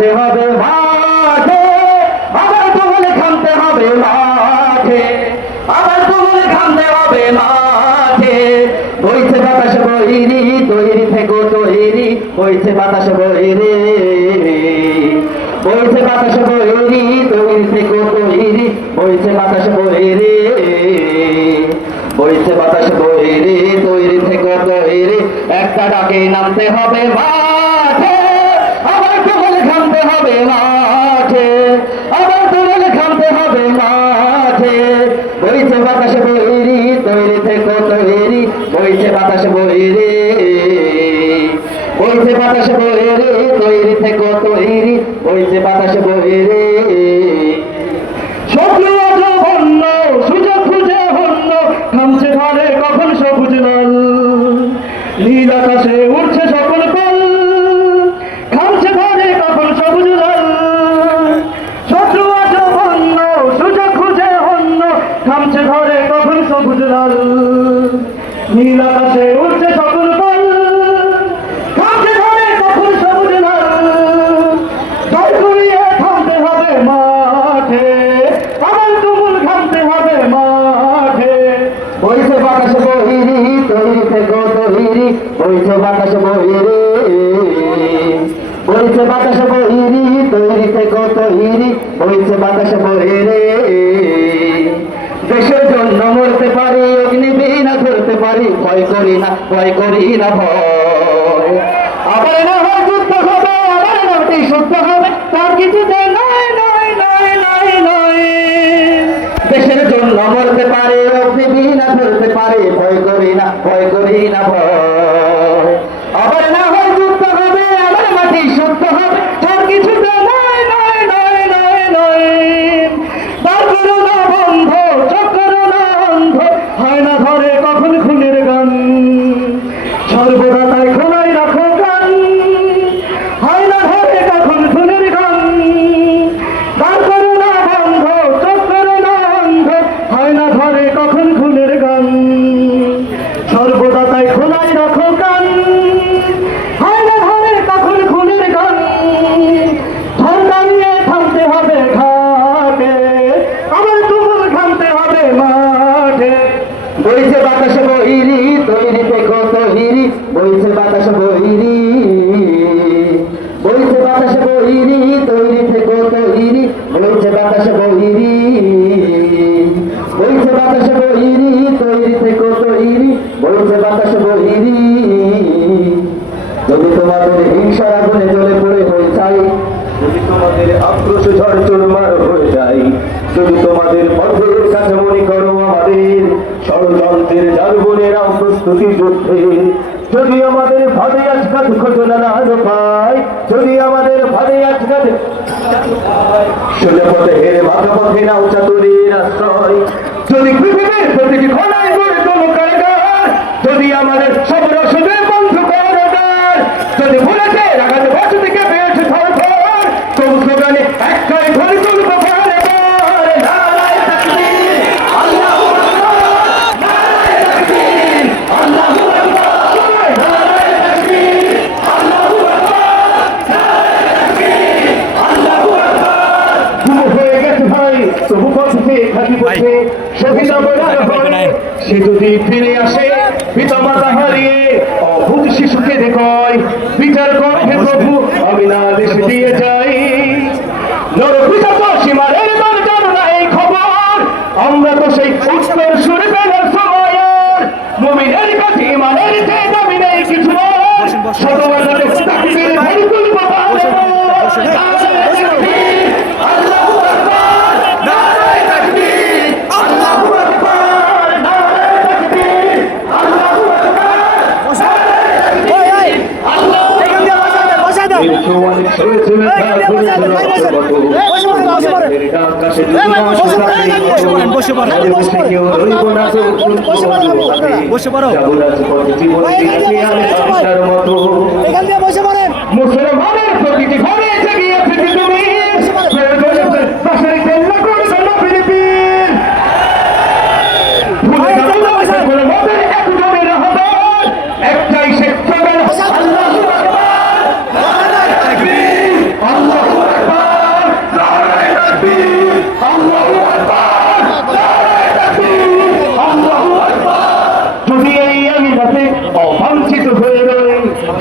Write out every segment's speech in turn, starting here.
নামতে হবে মাঠে, আবার তুমুলে খামতে হবে মাঠে, আবার তুমুলে খামতে হবে মাঠে। বইছে বাতাস বইরি, তৈরি থেকো তৈরি, বইছে বাতাস বইরে। বইছে বাতাস বইরি, তৈরি থেকো তৈরি, বইছে বাতাস বইরে। বইছে বাতাস বইরে, তৈরি থেকো তৈরি, একটা ডাকে নামতে হবে মাঠে। খামতে হবে মাঠে, আবার তুমুলে খামতে হবে মাঠে। বইছে বাতাস বইরি তৈরি থেকো তৈরি, বইছে বাতাস বইরে বইছে বাতাস বইরে তৈরি থেকো তৈরি, বইছে বাতাস বইরে উঠছে সকল সবুজ লাল নীল আকাশে উঠছে সকল কল থামছে ঘরে কখন সবুজ লাল জয় করিয়ে থামতে হবে মাঠে। আবার তুমুল ঘামতে হবে মাঠে। বইছে বাতাস বহিরি তৈরি থেকে তৈরি বইছে বাতাস বহিরি, বইছে বাতাস বহিরি তৈরি থেকে তৈরি বইছে বাতাস বহিরে। দেশের জন্য মরতে পারি, অগ্নিবীণা ধরতে পারি, ভয় করি না, ভয় করি না ভয়। আবার না হয় যুদ্ধ হবে আবার নামটি শুদ্ধ হবে, তার কিছুতে নয় নয় নয় নয় নয় দেশের জন্য মরতে পারে, অগ্নিবীণা ধরতে পারে, ভয় করি না, ভয় করি না ভয়। সর্বদা তাই বইছে বাতাস বহিরি বইছে বাতাস বহিরি তৈরি থেকো তহিরি বইছে বাতাস বহিরি বইছে বাতাস বহিরি তৈরি থেকো তহিরি বইছে বাতাস বহিরি যদি তোমাদের হিংসার আগুনে জ্বলে পড়ে হয়ে চাই যদি তোমাদের আক্রোশ ঝড় চুরমার হয়ে যায়, যদি তোমাদের পথের কাছে মনে করো আমাদের ষড়যন্ত্রের জারবনেরাও প্রস্তুতি যুদ্ধে যদি আমাদের ভাবে আজকাল ঘটনা না পায়, যদি আমাদের ভাবে আজকাল সোজা পথে হেরে নাও চাতুরের আশ্রয় যদি পৃথিবীর প্রতিটি যদি আমাদের সব রসদে সে যদি ফিরে আসে পিতা মাতা হারিয়ে অভূত শিশুকে দেখয় বিচার করতে প্রভু আমি দিয়ে যাই। নর সীমারের দল না এই খবর। আমরা তো সেই উত্তর সুরে ফেলার সময় মুমিনের কাছে ইমানের যে দাবি নেই কিছু। শতবাজারে বসে পড়ো। বসে পড়ো এখান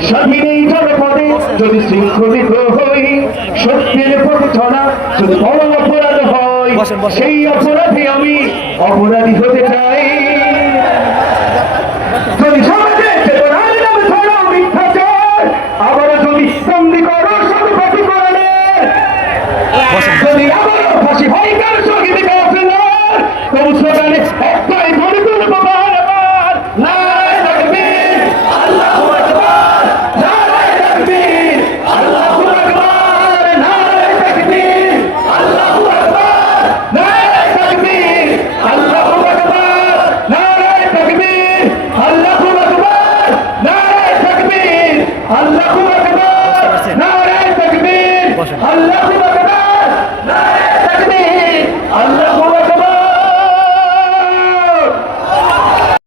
স্বাধীন এই জনপদে যদি শৃঙ্খলিত হই সত্যের প্রথনা যদি বড় অপরাধ হয় সেই অপরাধে আমি অপরাধী হতে চাই। আল্লাহ